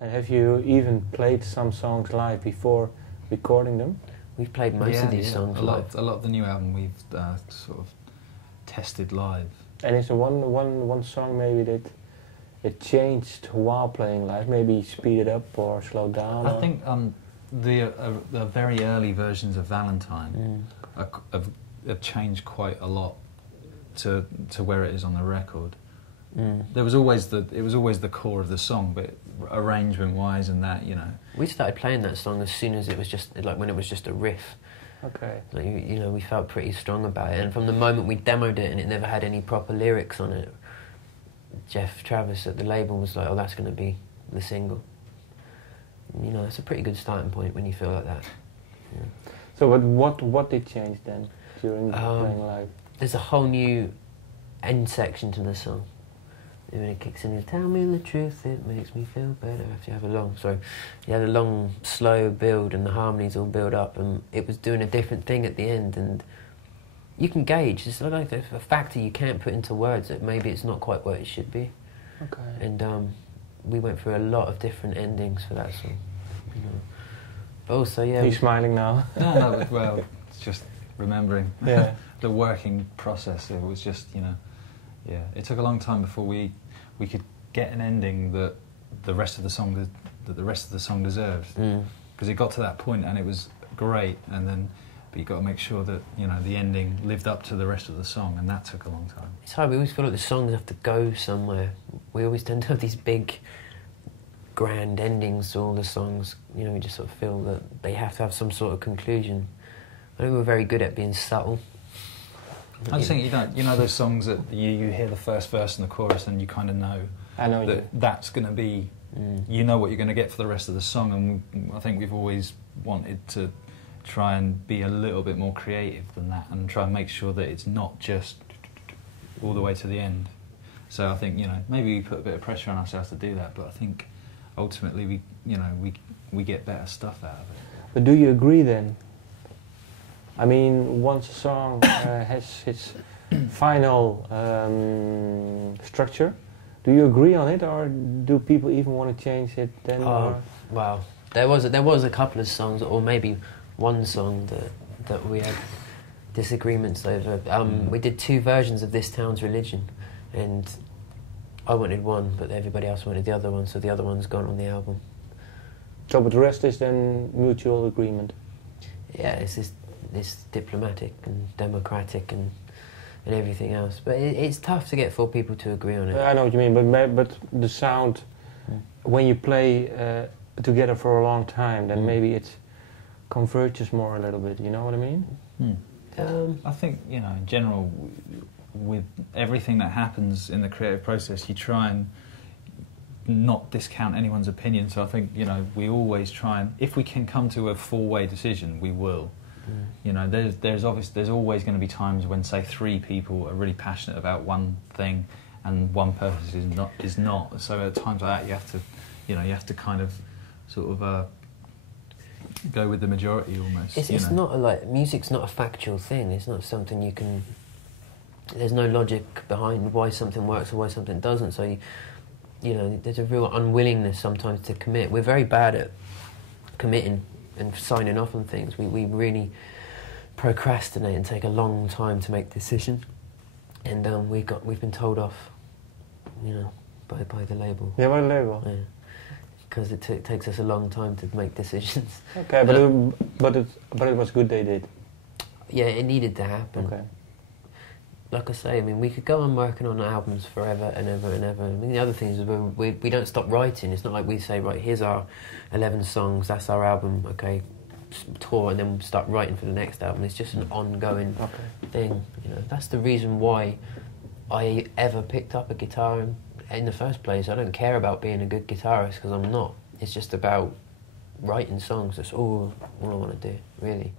And have you even played some songs live before recording them? We've played most of these songs live. A lot of the new album we've sort of tested live. And is there one song maybe that it changed while playing live? Maybe speed it up or slow down? I think the very early versions of Valentine have changed quite a lot to where it is on the record. There was always the core of the song, but arrangement-wise and that, you know. We started playing that song as soon as it was just like when it was just a riff. Okay. Like, you know, we felt pretty strong about it, and from the moment we demoed it and it never had any proper lyrics on it, Jeff Travis at the label was like, "Oh, that's going to be the single." You know, it's a pretty good starting point when you feel like that. Yeah. So, but what did change then during playing live? There's a whole new end section to the song. When it kicks in, tell me the truth, it makes me feel better. After you have a long, you had a long, slow build, and the harmonies all build up, and it was doing a different thing at the end. And you can gauge. It's like a factor you can't put into words that maybe it's not quite what it should be. Okay. And we went through a lot of different endings for that song. You know. But also, yeah. Are you smiling now? No, well, it's just remembering the working process. It was just, you know. Yeah, it took a long time before we could get an ending that the rest of the song deserved. Because it got to that point and it was great, and then but you got to make sure that, you know, the ending lived up to the rest of the song, and that took a long time. It's hard. We always feel like the songs have to go somewhere. We always tend to have these big, grand endings to all the songs. You know, we just sort of feel that they have to have some sort of conclusion. I think we're very good at being subtle. I just think you know those songs that you hear the first verse and the chorus and you kind of know, that's going to be, you know what you're going to get for the rest of the song, and I think we've always wanted to try and be a little bit more creative than that and try and make sure that it's not just all the way to the end. So I think, you know, maybe we put a bit of pressure on ourselves to do that, but I think ultimately we get better stuff out of it. But do you agree then? I mean, once a song has its final structure, do you agree on it, or do people even want to change it then? Well, there was a couple of songs, or maybe one song that we had disagreements over. We did 2 versions of This Town's Religion, and I wanted one, but everybody else wanted the other one, so the other one's gone on the album. So, but the rest is then mutual agreement? Yeah, it's diplomatic and democratic and everything else. But it's tough to get 4 people to agree on it. I know what you mean, but the sound, when you play together for a long time, then maybe it converges more a little bit, you know what I mean? I think, you know, in general, with everything that happens in the creative process, you try and not discount anyone's opinion. So I think, you know, we always try and, if we can come to a 4-way decision, we will. You know, there's always going to be times when, say, 3 people are really passionate about one thing and one person is not. So at times like that, you have to kind of sort of go with the majority almost. It's not like music's not a factual thing. It's not something you can. There's no logic behind why something works or why something doesn't. So you know, there's a real unwillingness sometimes to commit. We're very bad at committing and signing off on things. We really procrastinate and take a long time to make decisions, and we've been told off, you know, by the label. Yeah, by the label. Yeah, because it takes us a long time to make decisions. Okay, but it was good they did. Yeah, it needed to happen. Okay. Like I say, I mean, we could go on working on albums forever and ever and ever. I mean, the other thing is we don't stop writing. It's not like we say, right, here's our 11 songs, that's our album, okay, tour, and then start writing for the next album. It's just an ongoing thing. You know, that's the reason why I ever picked up a guitar in the first place. I don't care about being a good guitarist, because I'm not. It's just about writing songs. That's all I want to do, really.